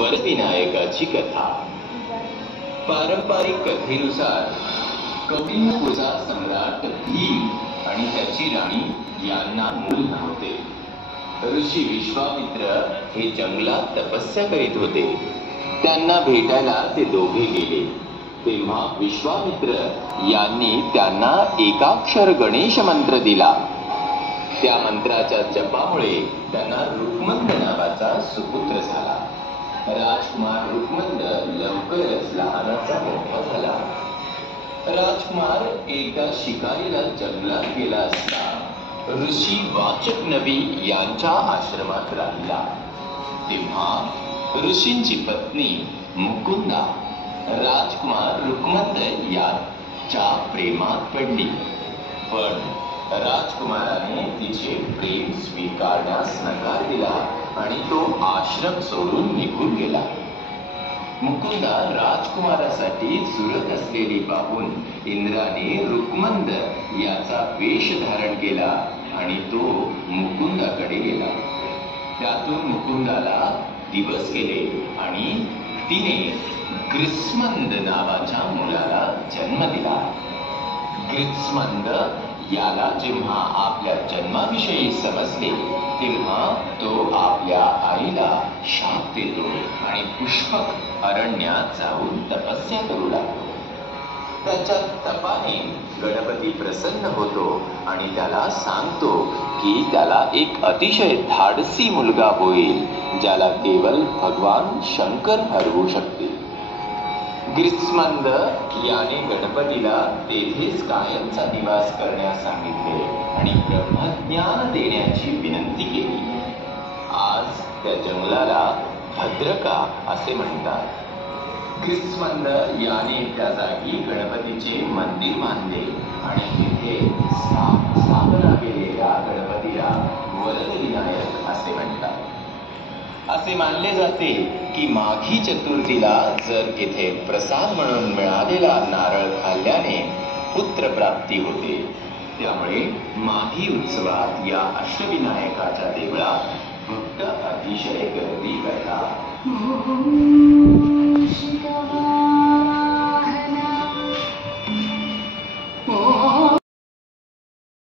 वरविनायकाची कथा. पारंपरिक कथेनुसार कौंडिन्यपूरचा सम्राट भीम आणि त्याची राणी यांना मूल नव्हते. ऋषी विश्वामित्र हे जंगलात तपस्या करीत होते. त्यांना भेटायला ते दोघे गेले. तेव्हा विश्वामित्र यांनी त्यांना एकाक्षर गणेश मंत्र दिला. त्या मंत्राच्या जपामुळे त्यांना रुक्मंद नावाचा सुपुत्र झाला. राजकुमार रुक्मंद लवकरच लहानाचा मोठा झाला. राजकुमार एकदा शिकारीला जंगलात गेला असता ऋषी वाचक नबी यांच्या आश्रमात राहिला. तेव्हा ऋषींची पत्नी मुकुंदा राजकुमार रुक्मंद यांच्या प्रेमात पडली. पण राजकुमाराने तिचे प्रेम स्वीकारण्यास नकार दिला आणि तो आश्रम सोडून निघून गेला. मुकुंदा राजकुमारासाठी झुरत असलेली पाहून इंद्राने रुक्मंद याचा वेश धारण केला आणि तो मुकुंदाकडे गेला. त्यातून मुकुंदाला दिवस गेले आणि तिने ग्रीष्मंद नावाच्या मुलाला जन्म दिला. ग्रीष्मंद याला जेव्हा आपल्या जन्माविषयी समजले तेव्हा तो आपल्या आईला शाप देतो आणि पुष्पक अरण्यात जाऊन तपस्या करू लागतो. त्याच्या तपाने गणपती प्रसन्न होतो आणि त्याला सांगतो की त्याला एक अतिशय धाडसी मुलगा होईल ज्याला केवळ भगवान शंकर हरवू शकते. ग्रीष्मंद याने गणपतीला तेथेच कायमचा निवास करण्यास सांगितले आणि ब्रह्मज्ञान देण्याची विनंती केली. आज त्या जंगलाला भद्रका असे म्हणतात. ग्रीष्मंद याने त्या जागी गणपतीचे मंदिर बांधले आणि तिथे स्थापना केलेल्या गणपतीला वरदविनायक असे म्हणतात. असे मानले जाते की माघी चतुर्थीला जर इथे प्रसाद म्हणून मिळालेला नारळ खाल्ल्याने पुत्रप्राप्ती होते. त्यामुळे माघी उत्सवात या अष्टविनायकाच्या देवळात भक्त अतिशय गर्दी करतात.